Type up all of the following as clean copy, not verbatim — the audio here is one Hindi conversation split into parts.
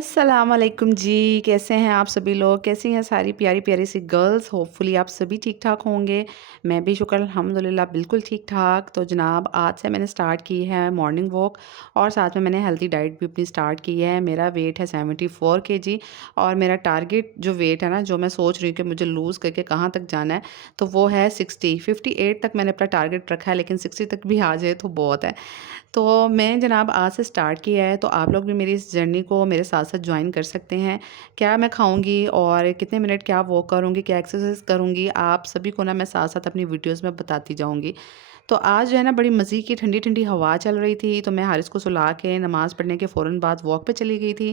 अस्सलाम वालेकुम जी। कैसे हैं आप सभी लोग? कैसी हैं सारी प्यारी प्यारी सी गर्ल्स? होपफुली आप सभी ठीक ठाक होंगे। मैं भी शुक्र अल्हम्दुलिल्लाह बिल्कुल ठीक ठाक। तो जनाब आज से मैंने स्टार्ट की है मॉर्निंग वॉक और साथ में मैंने हेल्दी डाइट भी अपनी स्टार्ट की है। मेरा वेट है 74 केजी और मेरा टारगेट जो वेट है ना, जो मैं सोच रही हूँ कि मुझे लूज़ करके कहाँ तक जाना है, तो वो है 60। 58 तक मैंने अपना टारगेट रखा है, लेकिन 60 तक भी आ जाए तो बहुत है। तो मैं जनाब आज से स्टार्ट किया है, तो आप लोग भी मेरी इस जर्नी को मेरे साथ-साथ जॉइन कर सकते हैं। क्या मैं खाऊँगी और कितने मिनट क्या वॉक करूँगी, क्या एक्सरसाइज़ करूँगी, आप सभी को ना मैं साथ-साथ अपनी वीडियोज़ में बताती जाऊँगी। तो आज जो है ना बड़ी मज़े की ठंडी-ठंडी हवा चल रही थी, तो मैं हारिस को सुला के नमाज़ पढ़ने के फ़ौरन बाद वॉक पे चली गई थी।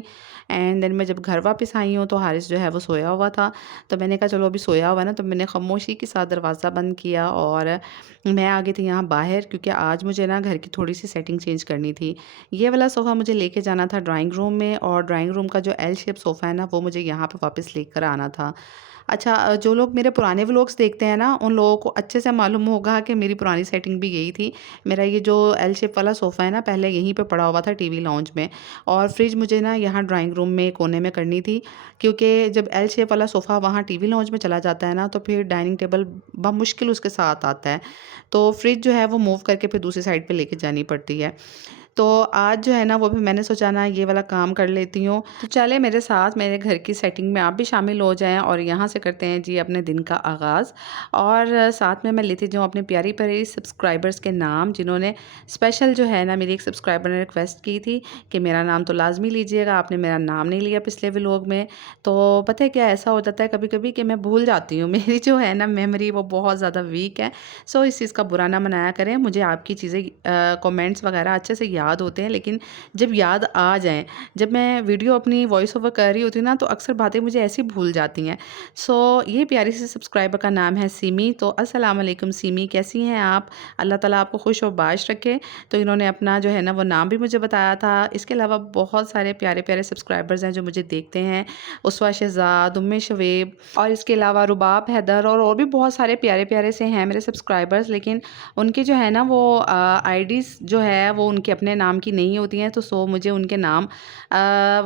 एंड देन मैं जब घर वापस आई हूँ, तो हारिस जो है वो सोया हुआ था। तो मैंने कहा चलो अभी सोया हुआ है ना, तो मैंने खामोशी के साथ दरवाज़ा बंद किया और मैं आ गई थी यहाँ बाहर, क्योंकि आज मुझे ना घर की थोड़ी-सी सेटिंग चेंज करनी थी। ये वाला सोफ़ा मुझे लेके जाना था ड्राइंग रूम में, और ड्राइंग रूम का जो एल शेप सोफ़ा है ना, वो मुझे यहाँ पे वापस लेकर आना था। अच्छा, जो लोग मेरे पुराने व्लॉग्स देखते हैं ना, उन लोगों को अच्छे से मालूम होगा कि मेरी पुरानी सेटिंग भी यही थी। मेरा ये जो एल शेप वाला सोफ़ा है ना, पहले यहीं पे पड़ा हुआ था टीवी लाउंज में, और फ्रिज मुझे ना यहाँ ड्राइंग रूम में कोने में करनी थी, क्योंकि जब एल शेप वाला सोफ़ा वहाँ टीवी लाउंज में चला जाता है ना, तो फिर डाइनिंग टेबल बमुश्किल उसके साथ आता है। तो फ्रिज जो है वो मूव करके फिर दूसरी साइड पे लेके जानी पड़ती है। तो आज जो है ना वो भी मैंने सोचा ना ये वाला काम कर लेती हूँ। तो चले मेरे साथ मेरे घर की सेटिंग में आप भी शामिल हो जाएँ, और यहाँ से करते हैं जी अपने दिन का आगाज़। और साथ में मैं लेती जाऊँ अपने प्यारी-प्यारी सब्सक्राइबर्स के नाम, जिन्होंने स्पेशल जो है ना, मेरी एक सब्सक्राइबर ने रिक्वेस्ट की थी कि मेरा नाम तो लाज़मी लीजिएगा, आपने मेरा नाम नहीं लिया पिछले व्लॉग में। तो पता है क्या, ऐसा हो जाता है कभी-कभी कि मैं भूल जाती हूँ। मेरी जो है ना मेमोरी वो बहुत ज़्यादा वीक है। सो इस चीज़ का बुरा ना मनाया करें। मुझे आपकी चीज़ें कमेंट्स वगैरह अच्छे से याद होते हैं, लेकिन जब याद आ जाएँ, जब मैं वीडियो अपनी वॉइस ओवर कर रही होती हूँ ना, तो अक्सर बातें मुझे ऐसी भूल जाती हैं। सो ये प्यारी सी सब्सक्राइबर का नाम है सिमी। तो अस्सलाम वालेकुम सिमी, कैसी हैं आप? अल्लाह ताला आपको खुश और बाश रखे। तो इन्होंने अपना जो है ना वो नाम भी मुझे बताया था। इसके अलावा बहुत सारे प्यारे-प्यारे सब्सक्राइबर्स हैं जो मुझे देखते हैं। उसवा शहज़ाद, उम्मे शवेब, और इसके अलावा रुबाब हैदर, और भी बहुत सारे प्यारे-प्यारे से हैं मेरे सब्सक्राइबर्स, लेकिन उनके जो है ना वो आईडीज़ जो है वो उनके अपने नाम की नहीं होती हैं। तो सो मुझे उनके नाम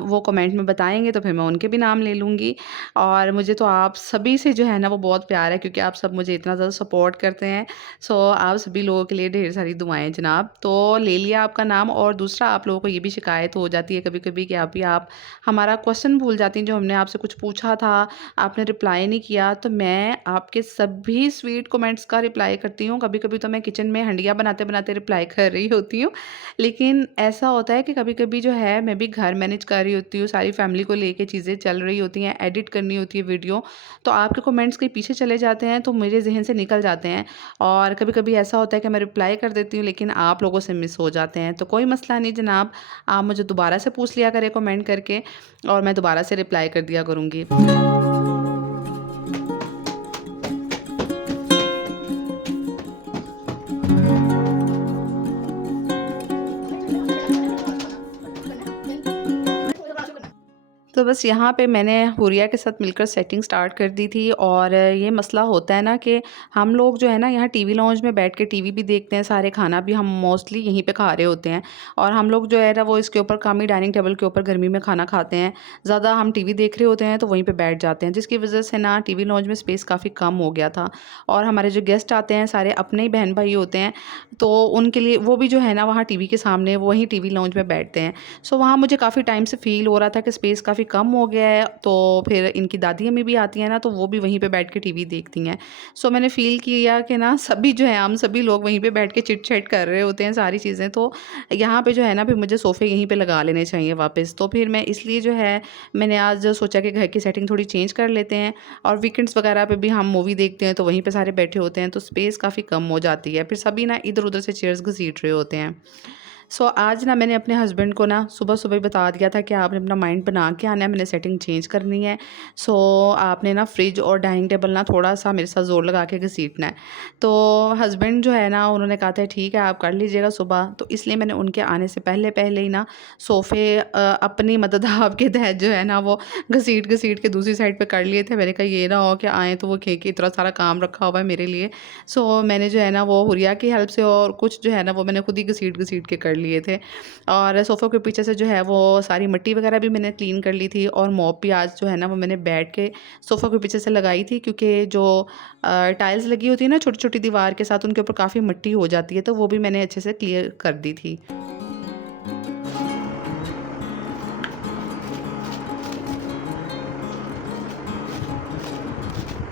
वो कमेंट में बताएँगे, तो फिर मैं उनके भी नाम ले लूँगी। और मुझे तो आप सभी से जो है ना वो बहुत प्यार है, क्योंकि आप सब मुझे इतना ज़्यादा सपोर्ट करते हैं। सो आप सभी लोगों के लिए ढेर सारी दुआएँ जनाब। तो ले लिया आपका नाम। और दूसरा, आप लोगों को ये भी शिकायत हो जाती है कभी-कभी कि अभी आप हमारा क्वेश्चन भूल जाती हैं, जो हमने आपसे कुछ पूछा था, आपने रिप्लाई नहीं किया। तो मैं आपके सभी स्वीट कमेंट्स का रिप्लाई करती हूँ। कभी-कभी तो मैं किचन में हंडिया बनाते-बनाते रिप्लाई कर रही होती हूँ। लेकिन ऐसा होता है कि कभी-कभी जो है मैं भी घर मैनेज कर रही होती हूँ, सारी फैमिली को लेके चीज़ें चल रही होती हैं, एडिट करनी होती है वीडियो, तो आपके कमेंट्स कहीं पीछे चले जाते हैं, तो मेरे ज़हन से निकल जाते हैं। और कभी-कभी ऐसा होता है कि मैं रिप्लाई कर देती हूँ, लेकिन आप लोगों से मिस हो जाते हैं। तो कोई मसला नहीं जनाब, आप मुझे दोबारा से पूछ लिया करें कमेंट करके, और मैं दोबारा से रिप्लाई कर दिया करूँगी। तो बस यहाँ पे मैंने हुरिया के साथ मिलकर सेटिंग स्टार्ट कर दी थी। और ये मसला होता है ना कि हम लोग जो है ना यहाँ टीवी लाउंज में बैठ के टीवी भी देखते हैं, सारे खाना भी हम मोस्टली यहीं पे खा रहे होते हैं, और हम लोग जो है ना वो इसके ऊपर कम ही डाइनिंग टेबल के ऊपर गर्मी में खाना खाते हैं। ज़्यादा हम टीवी देख रहे होते हैं तो वहीं पर बैठ जाते हैं, जिसकी वजह से ना टीवी लाउंज में स्पेस काफ़ी कम हो गया था। और हमारे जो गेस्ट आते हैं सारे अपने ही बहन भाई होते हैं, तो उनके लिए वो भी जो है ना वहाँ टीवी के सामने वहीं टीवी लाउंज में बैठते हैं। सो वहाँ मुझे काफ़ी टाइम से फ़ील हो रहा था कि स्पेस काफ़ी कम हो गया है। तो फिर इनकी दादी अम्मी भी आती हैं ना, तो वो भी वहीं पे बैठ के टीवी देखती हैं। सो मैंने फ़ील किया कि ना सभी जो है हम सभी लोग वहीं पे बैठ के चिट-चैट कर रहे होते हैं सारी चीज़ें, तो यहाँ पे जो है ना फिर मुझे सोफ़े यहीं पे लगा लेने चाहिए वापस। तो फिर मैं इसलिए जो है मैंने आज सोचा कि घर की सेटिंग थोड़ी चेंज कर लेते हैं, और वीकेंड्स वगैरह पे भी हम मूवी देखते हैं तो वहीं पे सारे बैठे होते हैं, तो स्पेस काफ़ी कम हो जाती है। फिर सभी ना इधर-उधर से चेयर्स घसीट रहे होते हैं। सो आज ना मैंने अपने हस्बैंड को ना सुबह-सुबह ही बता दिया था कि आपने अपना माइंड बना के आना है, मैंने सेटिंग चेंज करनी है। सो आपने ना फ्रिज और डाइनिंग टेबल ना थोड़ा-सा मेरे साथ ज़ोर लगा के घसीटना है। तो हस्बैंड जो है ना उन्होंने कहा था ठीक है आप कर लीजिएगा सुबह। तो इसलिए मैंने उनके आने से पहले ही ना सोफ़े अपनी मदद आपके तहत जो है ना वो घसीट-घसीट के दूसरी साइड पे कर लिए थे। मैंने कहा ये ना हो कि आएँ तो वो कहें कि इतना सारा काम रखा हुआ है मेरे लिए। सो मैंने जो है ना वो हुरिया की हेल्प से और कुछ जो है ना वो मैंने खुद ही घसीट-घसीट के कर लिए थे। और सोफ़े के पीछे से जो है वो सारी मिट्टी वगैरह भी मैंने क्लीन कर ली थी, और मॉप भी आज जो है ना वो मैंने बैठ के सोफ़ा के पीछे से लगाई थी, क्योंकि जो टाइल्स लगी होती है ना छोटी-छोटी दीवार के साथ, उनके ऊपर काफ़ी मिट्टी हो जाती है, तो वो भी मैंने अच्छे से क्लियर कर दी थी।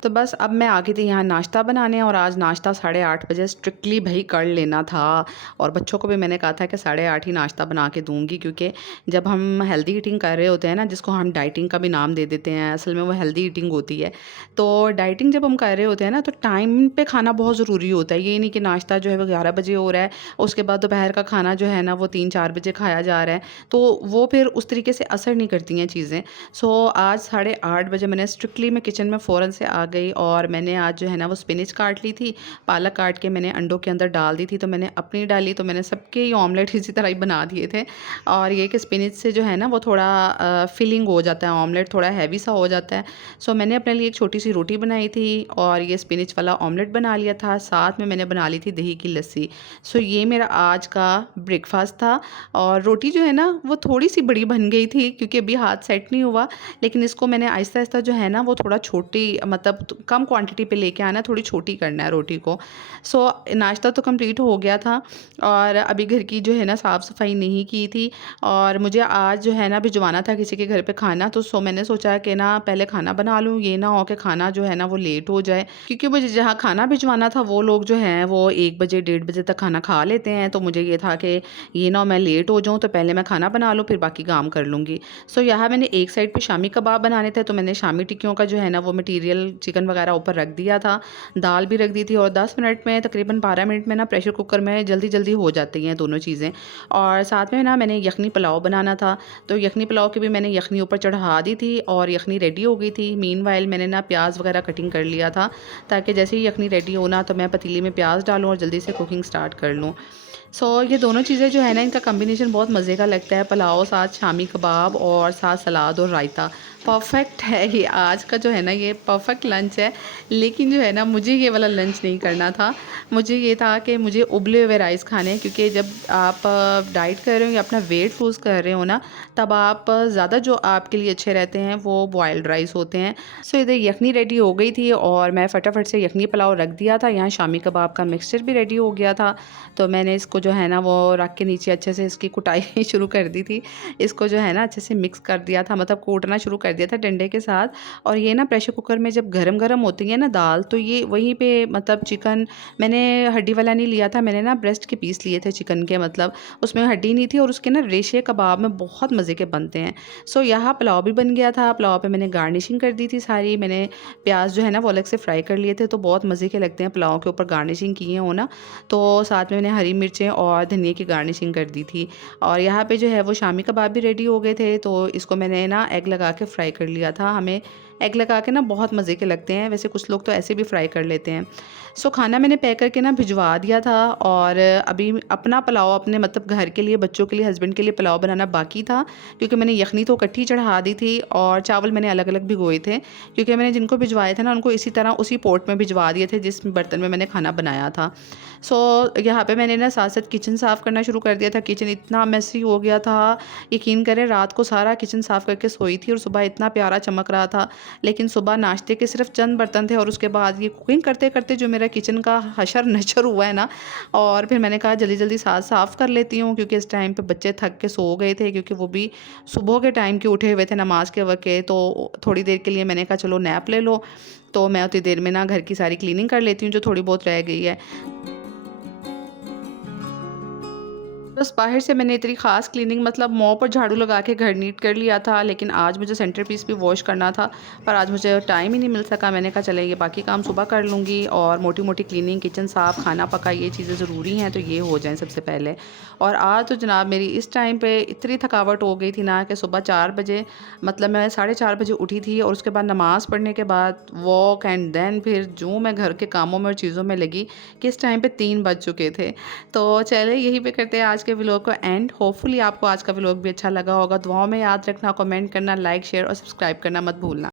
तो बस अब मैं आ गई थी यहाँ नाश्ता बनाने, और आज नाश्ता 8:30 बजे स्ट्रिक्टली भई कर लेना था, और बच्चों को भी मैंने कहा था कि 8:30 ही नाश्ता बना के दूँगी, क्योंकि जब हम हेल्दी ईटिंग कर रहे होते हैं ना, जिसको हम डाइटिंग का भी नाम दे देते हैं, असल में वो हेल्दी ईटिंग होती है। तो डाइटिंग जब हम कर रहे होते हैं ना, तो टाइम पे खाना बहुत ज़रूरी होता है। ये नहीं कि नाश्ता जो है वो 11 बजे हो रहा है, उसके बाद दोपहर का खाना जो है ना वो 3-4 बजे खाया जा रहा है, तो वो फिर उस तरीके से असर नहीं करती हैं चीज़ें। सो आज 8:30 बजे मैंने स्ट्रिक्टली मैं किचन में फ़ौरन से आ गई, और मैंने आज जो है ना वो स्पिनच काट ली थी, पालक काट के मैंने अंडों के अंदर डाल दी थी, तो मैंने अपनी डाली, तो मैंने सबके ही ऑमलेट इसी तरह ही बना दिए थे। और ये कि स्पिनच से जो है ना वो थोड़ा फिलिंग हो जाता है, ऑमलेट थोड़ा हैवी सा हो जाता है। सो मैंने अपने लिए एक छोटी सी रोटी बनाई थी, और ये स्पिनच वाला ऑमलेट बना लिया था, साथ में मैंने बना ली थी दही की लस्सी। सो ये मेरा आज का ब्रेकफास्ट था। और रोटी जो है ना वो थोड़ी सी बड़ी बन गई थी, क्योंकि अभी हाथ सेट नहीं हुआ, लेकिन इसको मैंने आहिस्ता-आहिस्ता जो है ना वो थोड़ा छोटी, मतलब कम क्वांटिटी पे लेके आना है, थोड़ी छोटी करना है रोटी को। सो नाश्ता तो कंप्लीट हो गया था, और अभी घर की जो है ना साफ़-सफ़ाई नहीं की थी, और मुझे आज जो है ना भिजवाना था किसी के घर पे खाना, तो मैंने सोचा कि ना पहले खाना बना लूँ, ये ना हो कि खाना जो है ना वो लेट हो जाए। क्योंकि मुझे जहाँ खाना भिजवाना था वो लोग जो हैं वो 1 बजे, 1:30 बजे तक खाना खा लेते हैं, तो मुझे ये था कि ये ना हो मैं लेट हो जाऊँ, तो पहले मैं खाना बना लूँ, फिर बाकी काम कर लूँगी। सो यहाँ मैंने एक साइड पे शामी कबाब बनाने थे, तो मैंने शामी टिक्कियों का जो है ना वो मटीरियल चिकन वगैरह ऊपर रख दिया था, दाल भी रख दी थी, और 10 मिनट में, तकरीबन 12 मिनट में ना प्रेशर कुकर में जल्दी-जल्दी हो जाती हैं दोनों चीज़ें। और साथ में ना मैंने यखनी पुलाव बनाना था, तो यखनी पुलाव की भी मैंने यखनी ऊपर चढ़ा दी थी, और यखनी रेडी हो गई थी। मीनवाइल मैंने ना प्याज़ वगैरह कटिंग कर लिया था, ताकि जैसे ही यखनी रेडी हो ना, तो मैं पतीली में प्याज़ डालूँ और जल्दी से कुकिंग स्टार्ट कर लूँ। ये दोनों चीज़ें जो है ना इनका कॉम्बिनेशन बहुत मज़े का लगता है, पुलाव साथ शामी कबाब और साथ सलाद और रायता। परफ़ेक्ट है ये आज का जो है ना, ये परफ़ेक्ट लंच है। लेकिन जो है ना मुझे ये वाला लंच नहीं करना था। मुझे ये था कि मुझे उबले हुए राइस खाने हैं, क्योंकि जब आप डाइट कर रहे हो या अपना वेट लूज़ कर रहे हो ना, तब आप ज़्यादा जो आपके लिए अच्छे रहते हैं वो बॉइल्ड राइस होते हैं। इधर यखनी रेडी हो गई थी, और मैं फटाफट से यखनी पुलाव रख दिया था। यहाँ शामी कबाब का मिक्सचर भी रेडी हो गया था, तो मैंने इसको जो है ना वो रख के नीचे अच्छे से इसकी कुटाई शुरू कर दी थी। इसको जो है ना अच्छे से मिक्स कर दिया था, मतलब कूटना शुरू कर दिया था डंडे के साथ। और ये ना प्रेशर कुकर में जब गरम-गरम होती है ना दाल, तो ये वहीं पे, मतलब चिकन मैंने हड्डी वाला नहीं लिया था, मैंने ना ब्रेस्ट के पीस लिए थे चिकन के, मतलब उसमें हड्डी नहीं थी, और उसके ना रेशे कबाब में बहुत मज़े के बनते हैं। यहाँ पुलाव भी बन गया था। पुलाव पे मैंने गार्निशिंग कर दी थी सारी। मैंने प्याज जो है ना वो अलग से फ्राई कर लिए थे, तो बहुत मज़े के लगते हैं पुलाव के ऊपर गार्निशिंग किए हो ना। तो साथ में मैंने हरी मिर्चें और धनिया की गार्निशिंग कर दी थी। और यहाँ पे जो है वो शामी कबाब भी रेडी हो गए थे, तो इसको मैंने ना एग लगा के फ्राई कर लिया था। हमें एग लगा के ना बहुत मज़े के लगते हैं, वैसे कुछ लोग तो ऐसे भी फ्राई कर लेते हैं। खाना मैंने पैक करके ना भिजवा दिया था, और अभी अपना पुलाव अपने, मतलब घर के लिए, बच्चों के लिए, हस्बैंड के लिए पुलाव बनाना बाकी था, क्योंकि मैंने यखनी तो इकट्ठी चढ़ा दी थी, और चावल मैंने अलग-अलग भिगोए थे, क्योंकि मैंने जिनको भिजवाए थे ना उनको इसी तरह उसी पॉट में भिजवा दिए थे जिस बर्तन में मैंने खाना बनाया था। यहाँ पे मैंने ना साथ-साथ किचन साफ़ करना शुरू कर दिया था। किचन इतना मेसी हो गया था, यकीन करें रात को सारा किचन साफ़ करके सोई थी, और सुबह इतना प्यारा चमक रहा था। लेकिन सुबह नाश्ते के सिर्फ चंद बर्तन थे, और उसके बाद ये कुकिंग करते-करते जो मेरा किचन का हशर-नशर हुआ है ना, और फिर मैंने कहा जल्दी-जल्दी साथ साफ़ कर लेती हूँ, क्योंकि इस टाइम पे बच्चे थक के सो गए थे, क्योंकि वो भी सुबह के टाइम के उठे हुए थे नमाज़ के वक़्त के। तो थोड़ी देर के लिए मैंने कहा चलो नैप ले लो, तो मैं उतनी देर में ना घर की सारी क्लीनिंग कर लेती हूँ जो थोड़ी बहुत रह गई है। बस बाहर से मैंने इतनी ख़ास क्लीनिंग, मतलब मॉप और झाड़ू लगा के घर नीट कर लिया था, लेकिन आज मुझे सेंटर पीस भी वॉश करना था, पर आज मुझे टाइम ही नहीं मिल सका। मैंने कहा चले ये बाकी काम सुबह कर लूँगी, और मोटी-मोटी क्लीनिंग, किचन साफ़, खाना पका, ये चीज़ें ज़रूरी हैं, तो ये हो जाएँ सबसे पहले। और आज तो जनाब मेरी इस टाइम पे इतनी थकावट हो गई थी ना कि सुबह 4 बजे, मतलब मैं 4:30 बजे उठी थी, और उसके बाद नमाज़ पढ़ने के बाद वॉक, एंड देन फिर जो मैं घर के कामों में और चीज़ों में लगी कि इस टाइम पे 3 बज चुके थे। तो चलिए यहीं पे करते हैं आज के व्लॉग को एंड। होपफुली आपको आज का व्लॉग भी अच्छा लगा होगा। दुआओं में याद रखना, कमेंट करना, लाइक, शेयर और सब्सक्राइब करना मत भूलना।